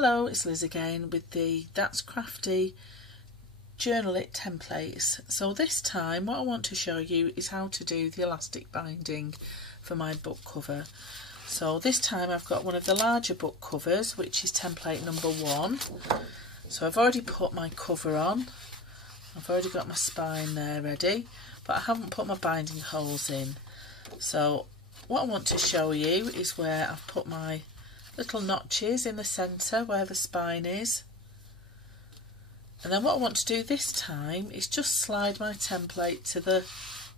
Hello, it's Liz again with the That's Crafty Journal It templates. So this time what I want to show you is how to do the elastic binding for my book cover. So this time I've got one of the larger book covers, which is template number 1. So I've already put my cover on. I've already got my spine there ready, but I haven't put my binding holes in. So what I want to show you is where I've put my little notches in the centre where the spine is. And then what I want to do this time is just slide my template to the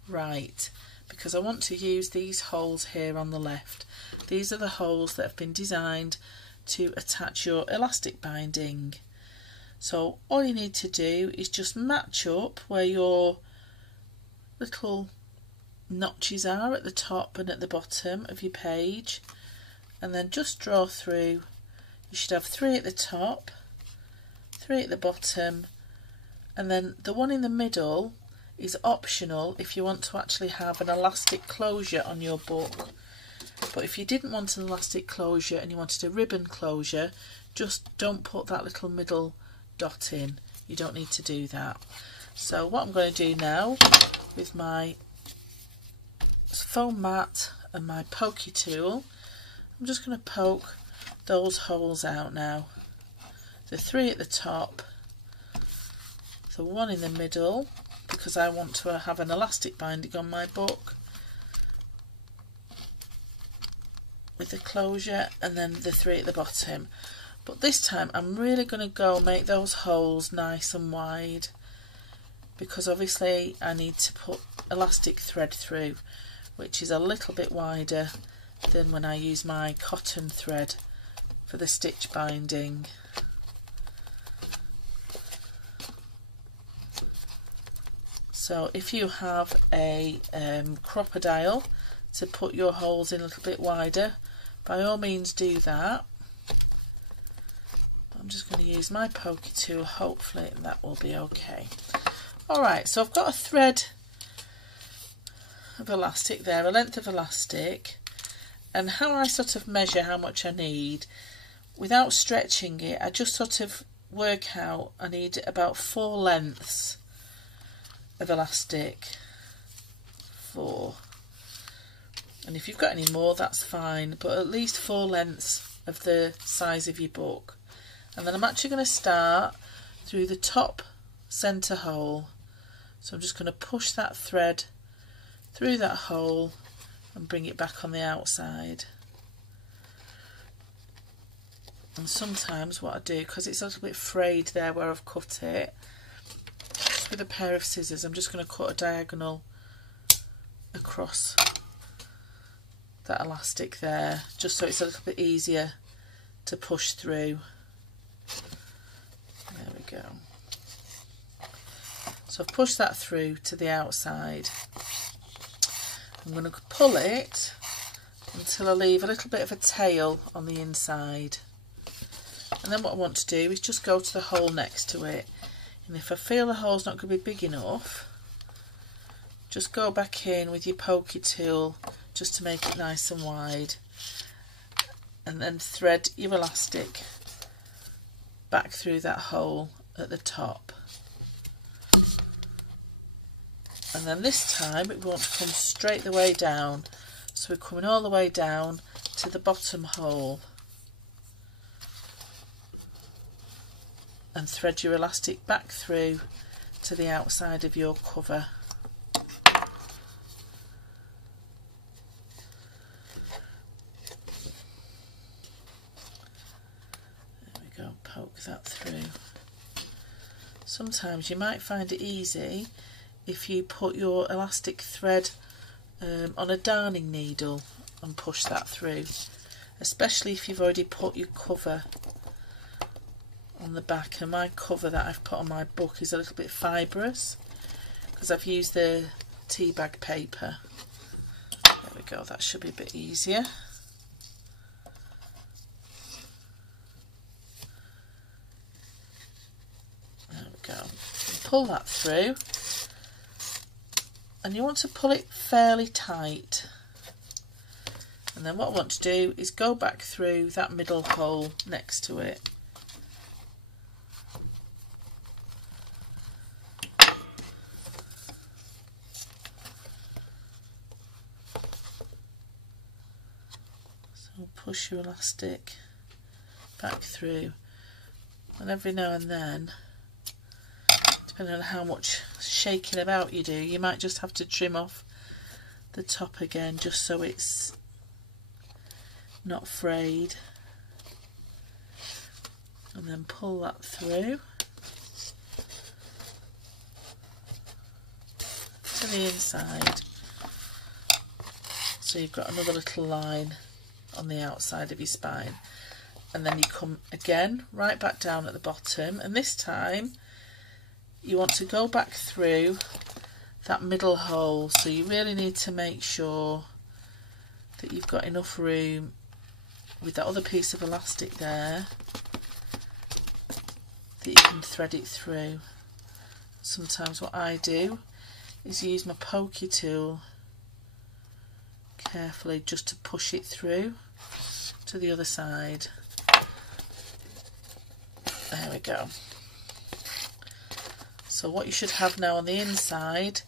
right, because I want to use these holes here on the left. These are the holes that have been designed to attach your elastic binding. So all you need to do is just match up where your little notches are at the top and at the bottom of your page, and then just draw through. You should have 3 at the top, 3 at the bottom, and then the one in the middle is optional if you want to actually have an elastic closure on your book. But if you didn't want an elastic closure and you wanted a ribbon closure, just don't put that little middle dot in. You don't need to do that. So what I'm going to do now with my foam mat and my pokey tool, I'm just going to poke those holes out now. The 3 at the top, the 1 in the middle, because I want to have an elastic binding on my book with the closure, and then the 3 at the bottom. But this time I'm really going to go make those holes nice and wide, because obviously I need to put elastic thread through, which is a little bit wider than when I use my cotton thread for the stitch binding. So if you have a crocodile to put your holes in a little bit wider, by all means do that. I'm just going to use my pokey tool, hopefully that will be okay. Alright, so I've got a thread of elastic there, a length of elastic, and how I sort of measure how much I need without stretching it, I just sort of work out I need about 4 lengths of elastic. 4. And if you've got any more, that's fine, but at least 4 lengths of the size of your book. And then I'm actually going to start through the top centre hole. So I'm just going to push that thread through that hole and bring it back on the outside. And sometimes what I do, because it's a little bit frayed there where I've cut it, just with a pair of scissors I'm just going to cut a diagonal across that elastic there, just so it's a little bit easier to push through. There we go. So I've pushed that through to the outside. I'm going to pull it until I leave a little bit of a tail on the inside. And then what I want to do is just go to the hole next to it. And if I feel the hole's not going to be big enough, just go back in with your pokey tool just to make it nice and wide. And then thread your elastic back through that hole at the top. And then this time we want to come straight the way down, so we're coming all the way down to the bottom hole, and thread your elastic back through to the outside of your cover. There we go, poke that through. Sometimes you might find it easy if you put your elastic thread on a darning needle and push that through, especially if you've already put your cover on the back. And my cover that I've put on my book is a little bit fibrous because I've used the tea bag paper. There we go, that should be a bit easier. There we go. Pull that through. And you want to pull it fairly tight. And then what I want to do is go back through that middle hole next to it push your elastic back through, and every now and then, depending on how much shaking about you do, you might just have to trim off the top again just so it's not frayed, and then pull that through to the inside, so you've got another little line on the outside of your spine, and then you come again right back down at the bottom, and this time you want to go back through that middle hole, so you really need to make sure that you've got enough room with that other piece of elastic there that you can thread it through. Sometimes what I do is use my pokey tool carefully just to push it through to the other side. There we go. So what you should have now on the inside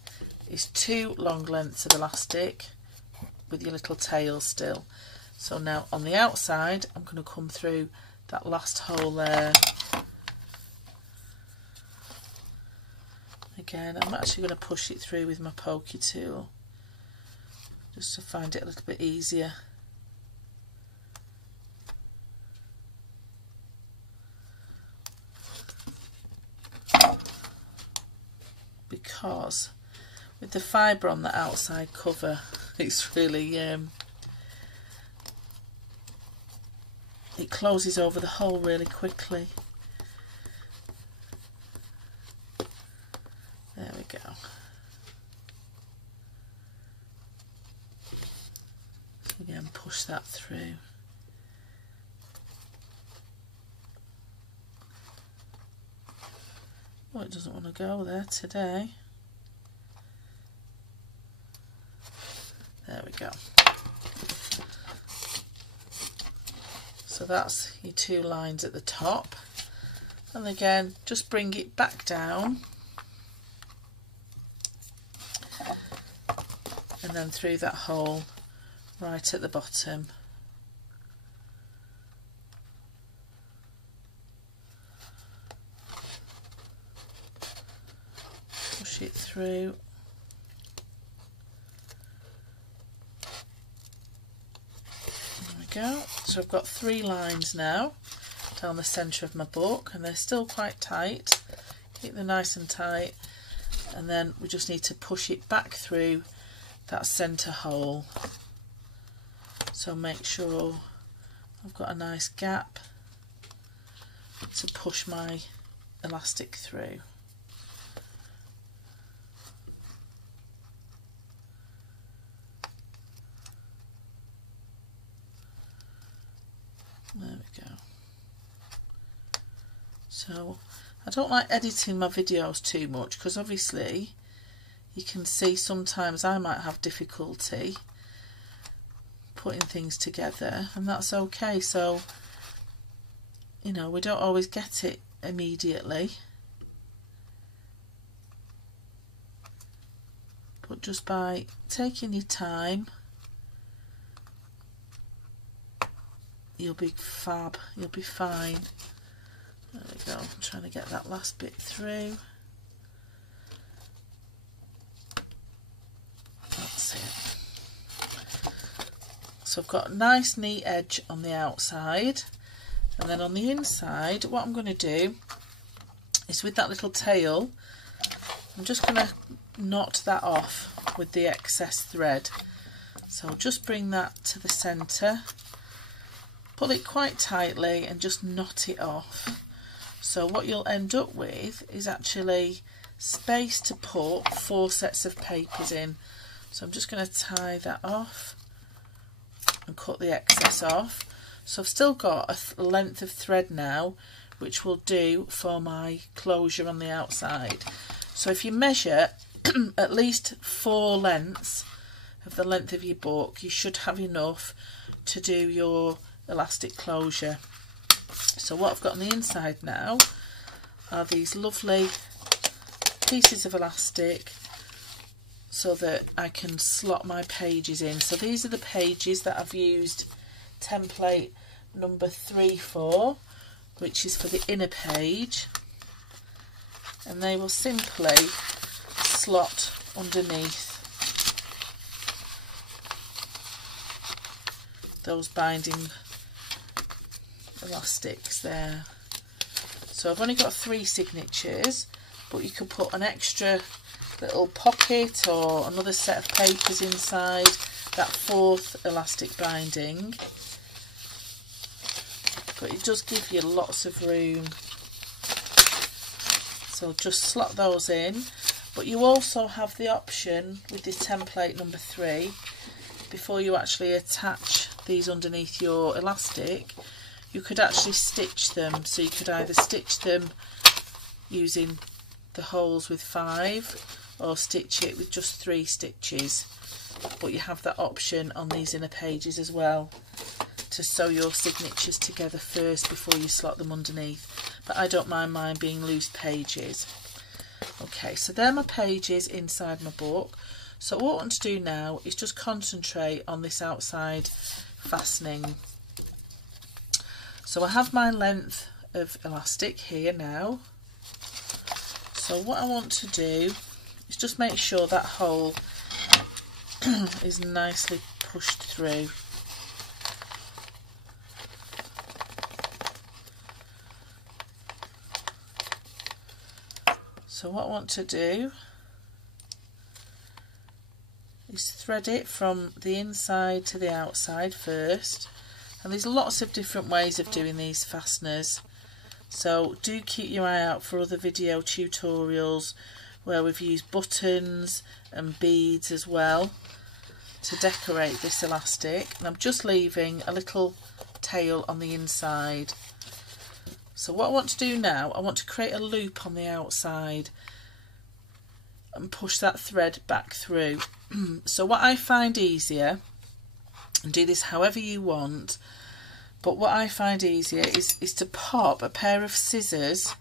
is 2 long lengths of elastic with your little tail still. So now on the outside I'm going to come through that last hole there. Again, I'm actually going to push it through with my pokey tool just to find it a little bit easier. Because with the fibre on the outside cover, it's really it closes over the hole really quickly. There we go. Again, push that through. Oh, it doesn't want to go there today. There we go. So that's your 2 lines at the top, and again just bring it back down and then through that hole right at the bottom. Push it through. There we go. So I've got 3 lines now down the centre of my book, and they're still quite tight. Keep them nice and tight, and then we just need to push it back through that centre hole. So make sure I've got a nice gap to push my elastic through. There we go. So I don't like editing my videos too much, because obviously you can see sometimes I might have difficulty putting things together, and that's okay. So, you know, we don't always get it immediately, but just by taking your time, you'll be fab, you'll be fine. There we go, I'm trying to get that last bit through. That's it. So I've got a nice neat edge on the outside, and then on the inside what I'm going to do is with that little tail, I'm just going to knot that off with the excess thread. So I'll just bring that to the centre, pull it quite tightly and just knot it off. So what you'll end up with is actually space to put 4 sets of papers in. So I'm just going to tie that off and cut the excess off. So I've still got a length of thread now, which will do for my closure on the outside. So if you measure at least 4 lengths of the length of your book, you should have enough to do your elastic closure. So what I've got on the inside now are these lovely pieces of elastic so that I can slot my pages in. So these are the pages that I've used template number 3 for, which is for the inner page, and they will simply slot underneath those binding elastics there. So I've only got 3 signatures, but you could put an extra little pocket or another set of papers inside that 4th elastic binding, but it does give you lots of room. So just slot those in, but you also have the option with this template number 3, before you actually attach these underneath your elastic, you could actually stitch them. So you could either stitch them using the holes with 5 or stitch it with just 3 stitches, but you have that option on these inner pages as well to sew your signatures together first before you slot them underneath, but I don't mind mine being loose pages. Okay, so they're my pages inside my book. So what I want to do now is just concentrate on this outside fastening. So I have my length of elastic here now. So what I want to do is just make sure that hole is nicely pushed through. So what I want to do is thread it from the inside to the outside first, and there's lots of different ways of doing these fasteners, so do keep your eye out for other video tutorials where we've used buttons and beads as well to decorate this elastic. And I'm just leaving a little tail on the inside. So what I want to do now, I want to create a loop on the outside and push that thread back through. So what I find easier, and do this however you want, but what I find easier is to pop a pair of scissors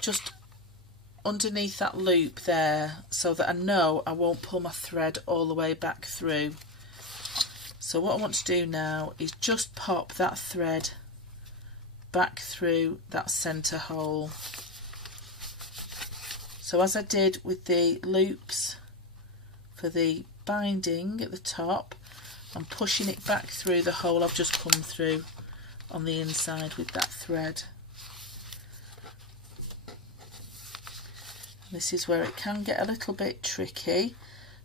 just underneath that loop there, so that I know I won't pull my thread all the way back through. So what I want to do now is just pop that thread back through that centre hole. So as I did with the loops for the binding at the top, I'm pushing it back through the hole I've just come through on the inside with that thread. This is where it can get a little bit tricky,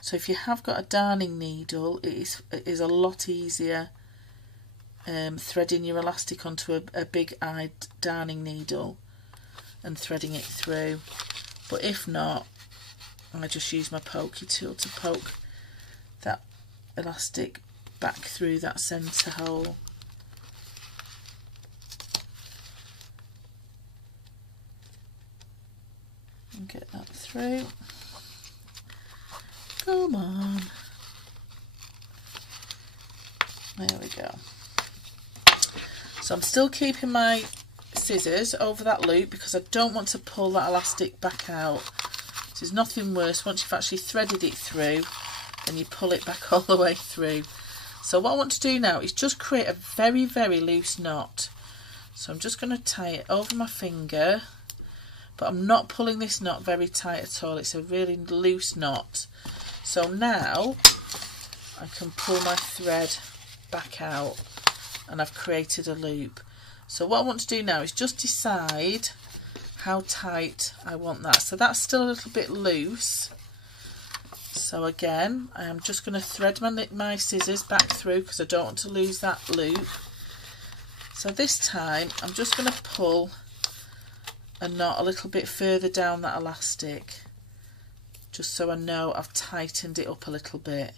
so if you have got a darning needle, it is a lot easier threading your elastic onto a big-eyed darning needle and threading it through. But if not, I just use my pokey tool to poke that elastic back through that centre hole. And get that through. Come on. There we go. So I'm still keeping my scissors over that loop because I don't want to pull that elastic back out. There's nothing worse once you've actually threaded it through and you pull it back all the way through. So what I want to do now is just create a very, very loose knot. So I'm just going to tie it over my finger, but I'm not pulling this knot very tight at all. It's a really loose knot. So now I can pull my thread back out and I've created a loop. So what I want to do now is just decide how tight I want that. So that's still a little bit loose. So again, I am just going to thread my scissors back through because I don't want to lose that loop. So this time I'm just going to pull a knot a little bit further down that elastic, just so I know I've tightened it up a little bit.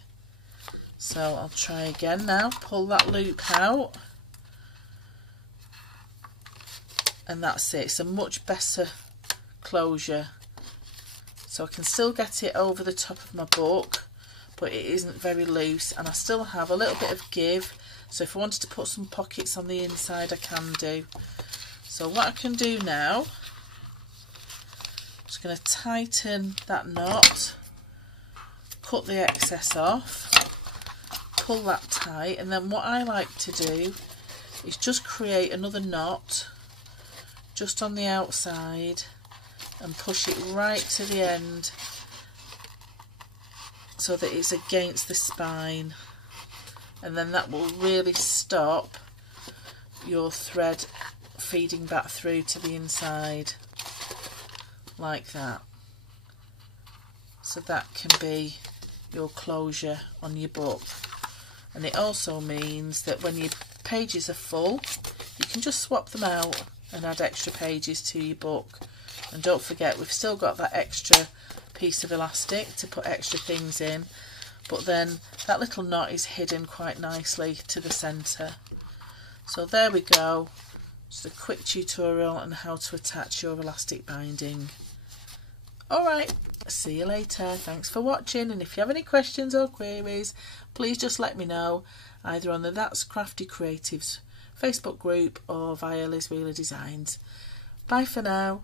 So I'll try again now, pull that loop out, and that's it. It's a much better closure. So I can still get it over the top of my book, but it isn't very loose, and I still have a little bit of give, so if I wanted to put some pockets on the inside I can do. So what I can do now, I'm just going to tighten that knot, cut the excess off, pull that tight, and then what I like to do is just create another knot just on the outside and push it right to the end so that it's against the spine, and then that will really stop your thread feeding back through to the inside like that. So that can be your closure on your book. And it also means that when your pages are full, you can just swap them out and add extra pages to your book. And don't forget, we've still got that extra piece of elastic to put extra things in, but then that little knot is hidden quite nicely to the centre. So there we go, just a quick tutorial on how to attach your elastic binding. Alright, see you later. Thanks for watching, and if you have any questions or queries, please just let me know, either on the That's Crafty Creatives Facebook group or via Liz Wheeler Designs. Bye for now.